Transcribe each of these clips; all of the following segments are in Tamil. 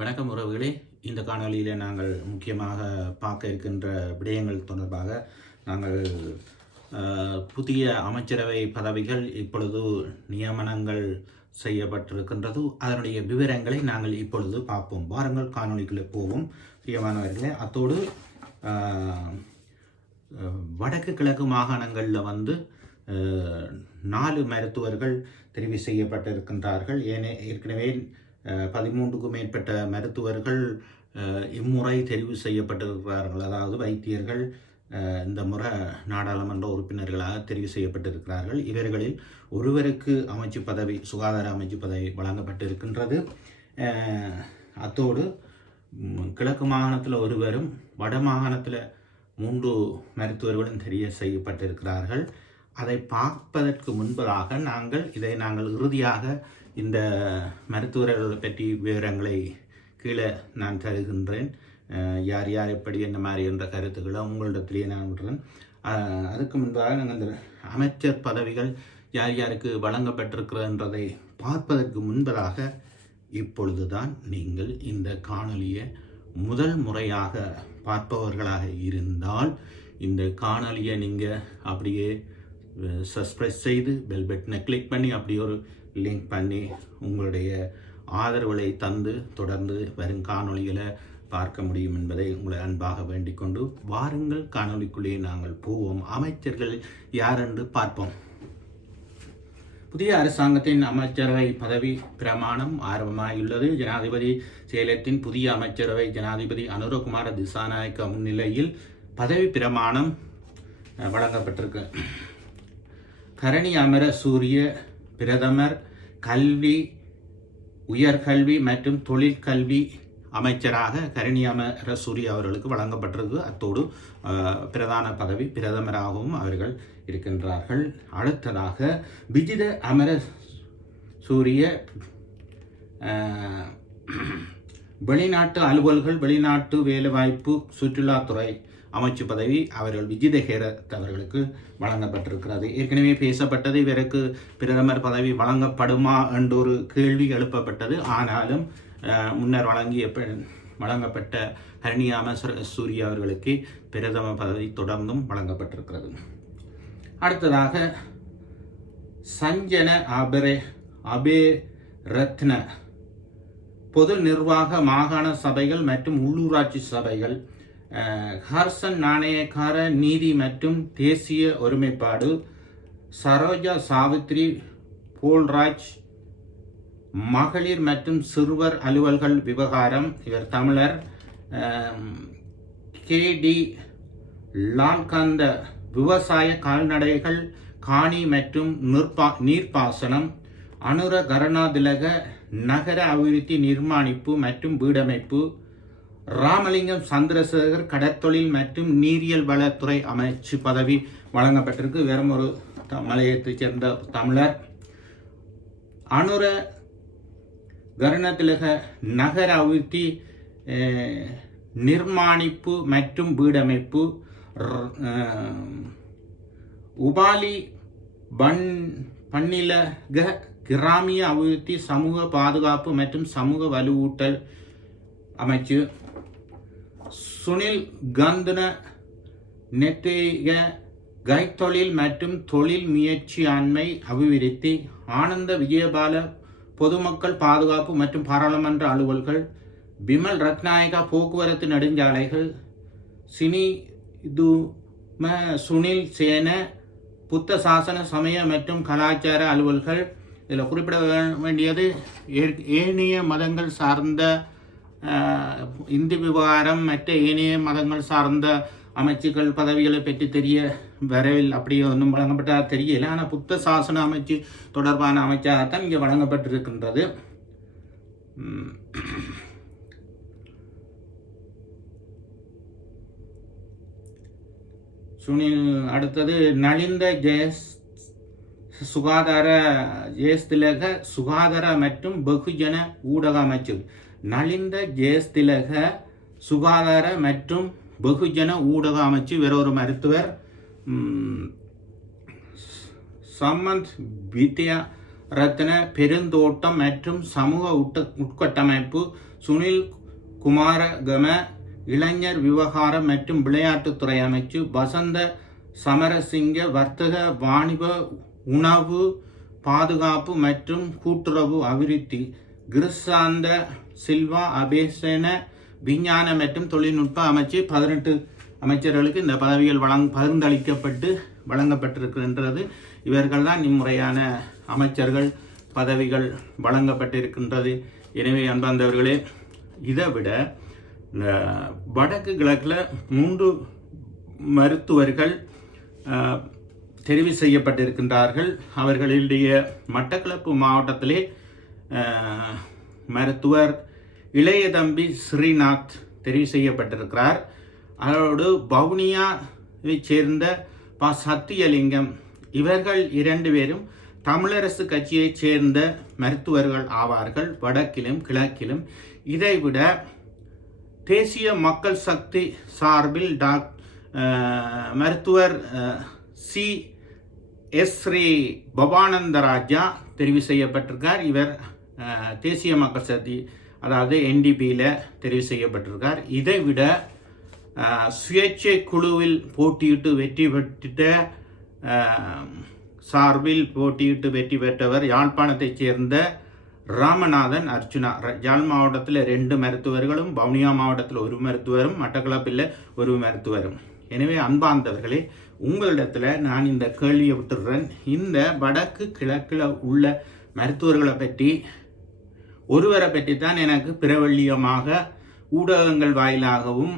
வணக்கம் உறவுகளே. இந்த காணொளியில் நாங்கள் முக்கியமாக பார்க்க இருக்கின்ற விடயங்கள் தொடர்பாக நாங்கள் புதிய அமைச்சரவை பதவிகள் இப்பொழுது நியமனங்கள் செய்யப்பட்டிருக்கின்றது. அதனுடைய விவரங்களை நாங்கள் இப்பொழுது பார்ப்போம். வாருங்கள் காணொளிக்குள்ளே போவோம் பிரியமானவர்களே. அத்தோடு வடக்கு கிழக்கு மாகாணங்களில் 4 மருத்துவர்கள் தெரிவு செய்யப்பட்டிருக்கின்றார்கள். ஏற்கனவே 13க்கும் மேற்பட்ட மருத்துவர்கள் இம்முறை தெரிவு செய்யப்பட்டிருக்கிறார்கள். அதாவது வைத்தியர்கள் இந்த முறை நாடாளுமன்ற உறுப்பினர்களாக தெரிவு செய்யப்பட்டிருக்கிறார்கள். இவர்களில் ஒருவருக்கு அமைச்சு பதவி, சுகாதார அமைச்சு பதவி வழங்கப்பட்டிருக்கின்றது. அத்தோடு கிழக்கு மாகாணத்தில் ஒருவரும், வட மாகாணத்தில் 3 மருத்துவர்களும் தெரிவு செய்யப்பட்டிருக்கிறார்கள். அதை பார்ப்பதற்கு முன்பதாக நாங்கள் இறுதியாக இந்த மருத்துவர்களை பற்றி விவரங்களை கீழே நான் தருகின்றேன். யார் யார் எப்படி என்ன மாதிரி என்ற கருத்துக்களை உங்களிடத்திலேயே நான் விடுறேன். அதுக்கு முன்பாக நாங்கள் இந்த அமைச்சர் பதவிகள் யார் யாருக்கு வழங்கப்பட்டிருக்கிறன்றதை பார்ப்பதற்கு முன்பதாக இப்பொழுதுதான் நீங்கள் இந்த காணொலியை முதல் முறையாக பார்ப்பவர்களாக இருந்தால் இந்த காணொலியை நீங்கள் அப்படியே சப்ஸ்கிரைப் செய்து பெல் பட்டனை கிளிக் பண்ணி அப்படி ஒரு லிங்க் பண்ணி உங்களுடைய ஆதரவுகளை தந்து தொடர்ந்து வரும் காணொளிகளை பார்க்க முடியும் என்பதை உங்களை அன்பாக வேண்டிக் கொண்டு வாருங்கள் காணொளிக்குள்ளே நாங்கள் போவோம். அமைச்சர்கள் யார் என்று பார்ப்போம். புதிய அரசாங்கத்தின் அமைச்சரவை பதவி பிரமாணம் ஆரம்பமாகியுள்ளது. ஜனாதிபதி செயலகத்தின் புதிய அமைச்சரவை ஜனாதிபதி அனுரகுமார திசாநாயக்க முன்னிலையில் பதவி பிரமாணம் வழங்கப்பட்டிருக்கு. கரணி அமர சூரிய பிரதமர் கல்வி, உயர்கல்வி மற்றும் தொழிற்கல்வி அமைச்சராக கரணி அமர சூரிய அவர்களுக்கு வழங்கப்பட்டிருக்கு. அத்தோடு பிரதான பதவி பிரதமராகவும் அவர்கள் இருக்கின்றார்கள். அடுத்ததாக விஜித அமர சூரிய வெளிநாட்டு அலுவல்கள், வெளிநாட்டு வேலைவாய்ப்பு, சுற்றுலாத்துறை அமைச்சு பதவி அவர்கள் விஜித ஹேரத் அவர்களுக்கு வழங்கப்பட்டிருக்கிறது. ஏற்கனவே பேசப்பட்டது இவருக்கு பிரதமர் பதவி வழங்கப்படுமா என்ற ஒரு கேள்வி எழுப்பப்பட்டது. ஆனாலும் முன்னர் வழங்கப்பட்ட ஹரணி அமர சூரிய அவர்களுக்கு பிரதம பதவி தொடர்ந்தும் வழங்கப்பட்டிருக்கிறது. அடுத்ததாக சஞ்சன அபேரத்ன பொது நிர்வாக மாகாண சபைகள் மற்றும் உள்ளூராட்சி சபைகள், ஹர்சன் நாணயக்கார நீதி மற்றும் தேசிய ஒருமைப்பாடு, சரோஜா சாவித்ரி போல்ராஜ் மகளிர் மற்றும் சிறுவர் அலுவல்கள் விவகாரம், இவர் தமிழர், KD லால்காந்த விவசாய கால்நடைகள் காணி மற்றும் நீர்ப்பாசனம், அனுர கருணாதிலக நகர அபிவிருத்தி நிர்மாணிப்பு மற்றும் வீடமைப்பு, ராமலிங்கம் சந்திரசேகர் கடற்தொழில் மற்றும் நீரியல் வளத்துறை அமைச்சு பதவி வழங்கப்பட்டிருக்கு. வேறும் ஒரு மலையத்தைச் சேர்ந்த தமிழர். அனுர கருணாதிலக நகர அபிவிருத்தி நிர்மாணிப்பு மற்றும் வீடமைப்பு, உபாலி பன்னிலக கிராமிய அபிவிருத்தி சமூக பாதுகாப்பு மற்றும் சமூக வலுவூட்டல் அமைச்சு, சுனில் கந்தன நெத்திக கைத்தொழில் மற்றும் தொழில் முயற்சியாண்மை அபிவிருத்தி, ஆனந்த விஜயபால பொதுமக்கள் பாதுகாப்பு மற்றும் பாராளுமன்ற அலுவல்கள், பிமல் ரத்நாயகா போக்குவரத்து நெடுஞ்சாலைகள், சுனில் சேன புத்த சாசன சமய மற்றும் கலாச்சார அலுவல்கள். இதில் குறிப்பிட வேண்டியது ஏனைய மதங்கள் சார்ந்த இந்து விவகாரம் மற்ற ஏனைய மதங்கள் சார்ந்த அமைச்சுகள் பதவிகளை பற்றி தெரிய வரவில் அப்படியே ஒன்றும் வழங்கப்பட்டால் தெரியல. ஆனால் புத்த சாசன அமைச்சு தொடர்பான அமைச்சாகத்தான் இங்கே வழங்கப்பட்டிருக்கின்றது. சுனில். அடுத்தது நலிந்த ஜெயஸ்திலக சுகாதார மற்றும் வெகுஜன ஊடக அமைச்சு, நலிந்த ஜெயஸ்திலக சுகாதார மற்றும் வெகுஜன ஊடக அமைச்சு வேறொரு மருத்துவர். சம்மந்த் வித்யா ரத்ன, பெருந்தோட்டம் மற்றும் சமூக உட்கட்டமைப்பு, சுனில் குமாரகம, இளைஞர் விவகாரம் மற்றும் விளையாட்டுத்துறை அமைச்சு, வசந்த சமரசிங்க, வர்த்தக, வாணிப, உணவு, பாதுகாப்பு மற்றும் கூட்டுறவு அபிவிருத்தி, கிறிஸ்தாந்த சில்வா அபேசன, விஞ்ஞான மற்றும் தொழில்நுட்ப அமைச்சு. 18 அமைச்சர்களுக்கு இந்த பதவிகள் பகிர்ந்தளிக்கப்பட்டு வழங்கப்பட்டிருக்கின்றது. இவர்கள் தான் இம்முறையான அமைச்சர்கள் பதவிகள் வழங்கப்பட்டிருக்கின்றது. எனவே அன்பார்ந்தவர்களே, இதை விட வடக்கு கிழக்கில் 3 மருத்துவர்கள் தெரிவு செய்யப்பட்டிருக்கின்றார்கள். அவர்களுடைய மட்டக்களப்பு மாவட்டத்திலே மருத்துவர் இளையதம்பி ஸ்ரீநாத் தெரிவு செய்யப்பட்டிருக்கிறார். அதோடு வவுனியாவை சேர்ந்த சத்தியலிங்கம், இவர்கள் 2 பேரும் தமிழரசு கட்சியைச் சேர்ந்த மருத்துவர்கள் ஆவார்கள், வடக்கிலும் கிழக்கிலும். இதைவிட தேசிய மக்கள் சக்தி சார்பில் மருத்துவர் CS ஸ்ரீ பவானந்தராஜா தெரிவு செய்யப்பட்டிருக்கார். இவர் தேசிய மக்கள் சக்தி, அதாவது NDPயில் தெரிவு செய்யப்பட்டிருக்கார். இதைவிட சுயேட்சை குழுவில் போட்டியிட்டு வெற்றி பெற்ற சார்பில் போட்டியிட்டு வெற்றி பெற்றவர் யாழ்ப்பாணத்தைச் சேர்ந்த ராமநாதன் அர்ச்சுனா. யாழ் மாவட்டத்தில் 2 மருத்துவர்களும், வவுனியா மாவட்டத்தில் 1 மருத்துவரும், மட்டக்களப்பில் 1 மருத்துவரும். எனவே அன்பார்ந்தவர்களே, உங்களிடத்தில் நான் இந்த கேள்வியை விட்டுடுறேன். இந்த வடக்கு கிழக்கில் உள்ள மருத்துவர்களை பற்றி, ஒருவரை பற்றி தான் எனக்கு பிரபல்யமாக ஊடகங்கள் வாயிலாகவும்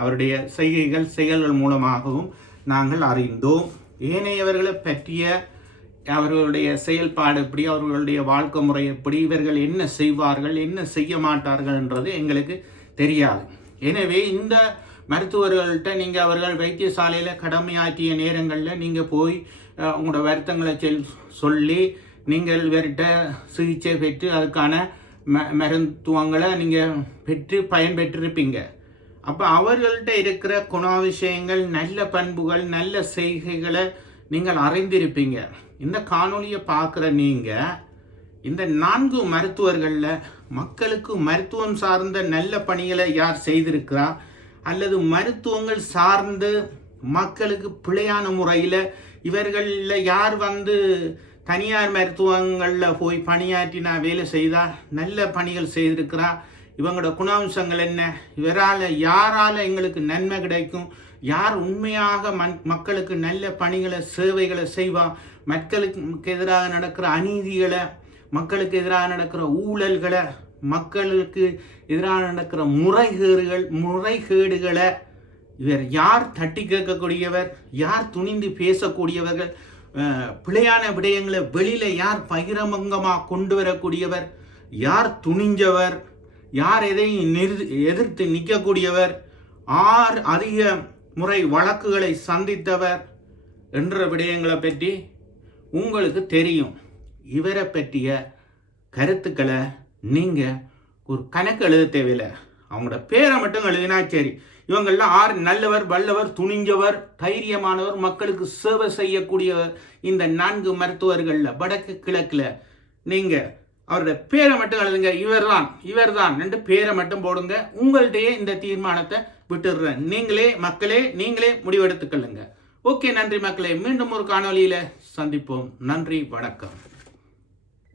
அவருடைய செயல்கள் மூலமாகவும் நாங்கள் அறிந்தோம். ஏனையவர்களை பற்றிய அவர்களுடைய செயல்பாடு எப்படி, அவர்களுடைய வாழ்க்கை முறை எப்படி, இவர்கள் என்ன செய்வார்கள், என்ன செய்ய மாட்டார்கள் என்றது எங்களுக்கு தெரியாது. எனவே இந்த மருத்துவர்கள்ட்ட நீங்கள் அவர்கள் வைத்தியசாலையில் கடமையாற்றிய நேரங்களில் நீங்கள் போய் உங்களோட வருத்தங்களை சொல்லி நீங்கள் இவர்கிட்ட சிகிச்சை பெற்று அதுக்கான மருத்துவங்களை நீங்கள் பெற்று பயன்பெற்றிருப்பீங்க. அப்போ அவர்கள்ட்ட இருக்கிற குணாதிசயங்கள், நல்ல பண்புகள், நல்ல செய்கைகளை நீங்கள் அறிந்திருப்பீங்க. இந்த காணொலியை பார்க்குற நீங்கள் இந்த 4 மருத்துவர்களில் மக்களுக்கு மருத்துவம் சார்ந்த நல்ல பணிகளை யார் செய்திருக்கிறா, அல்லது மருத்துவங்கள் சார்ந்து மக்களுக்கு பிழையான முறையில் இவர்களில் யார் தனியார் மருத்துவங்களில் போய் பணியாற்றினா வேலை செய்தா நல்ல பணிகள் செய்திருக்கிறா, இவங்களோட குணாம்சங்கள் என்ன, இவரால் யாரால் எங்களுக்கு நன்மை கிடைக்கும், யார் உண்மையாக மக்களுக்கு நல்ல பணிகளை சேவைகளை செய்வா, மக்களுக்கு எதிராக நடக்கிற அநீதிகளை, மக்களுக்கு எதிராக நடக்கிற ஊழல்களை, மக்களுக்கு எதிராக நடக்கிற முறைகேடுகளை இவர் யார் தட்டி கேட்கக்கூடியவர், யார் துணிந்து பேசக்கூடியவர்கள், பிழையான விடயங்களை வெளியில யார் பகிரங்கமாக கொண்டு வரக்கூடியவர், யார் துணிஞ்சவர், யார் எதையும் எதிர்த்து நிற்கக்கூடியவர், அதிக முறை வழக்குகளை சந்தித்தவர் என்ற விடயங்களை பற்றி உங்களுக்கு தெரியும். இவரை பற்றிய கருத்துக்களை நீங்கள் ஒரு கணக்கு எழுத தேவையில்லை, அவங்களோட பேரை மட்டும் எழுதினா சரி. இவங்கெல்லாம் ஆறு நல்லவர், வல்லவர், துணிஞ்சவர், தைரியமானவர், மக்களுக்கு சேவை செய்யக்கூடிய இந்த 4 மருத்துவர்களில் வடக்கு கிழக்கில் நீங்கள் அவருடைய பேரை மட்டும் எழுதுங்க. இவர்தான் 2 பேரை மட்டும் போடுங்க. உங்கள்கிட்டயே இந்த தீர்மானத்தை விட்டுடுறேன். நீங்களே முடிவெடுத்துக்கொள்ளுங்க. ஓகே, நன்றி மக்களே. மீண்டும் ஒரு காணொலியில் சந்திப்போம். நன்றி, வணக்கம்.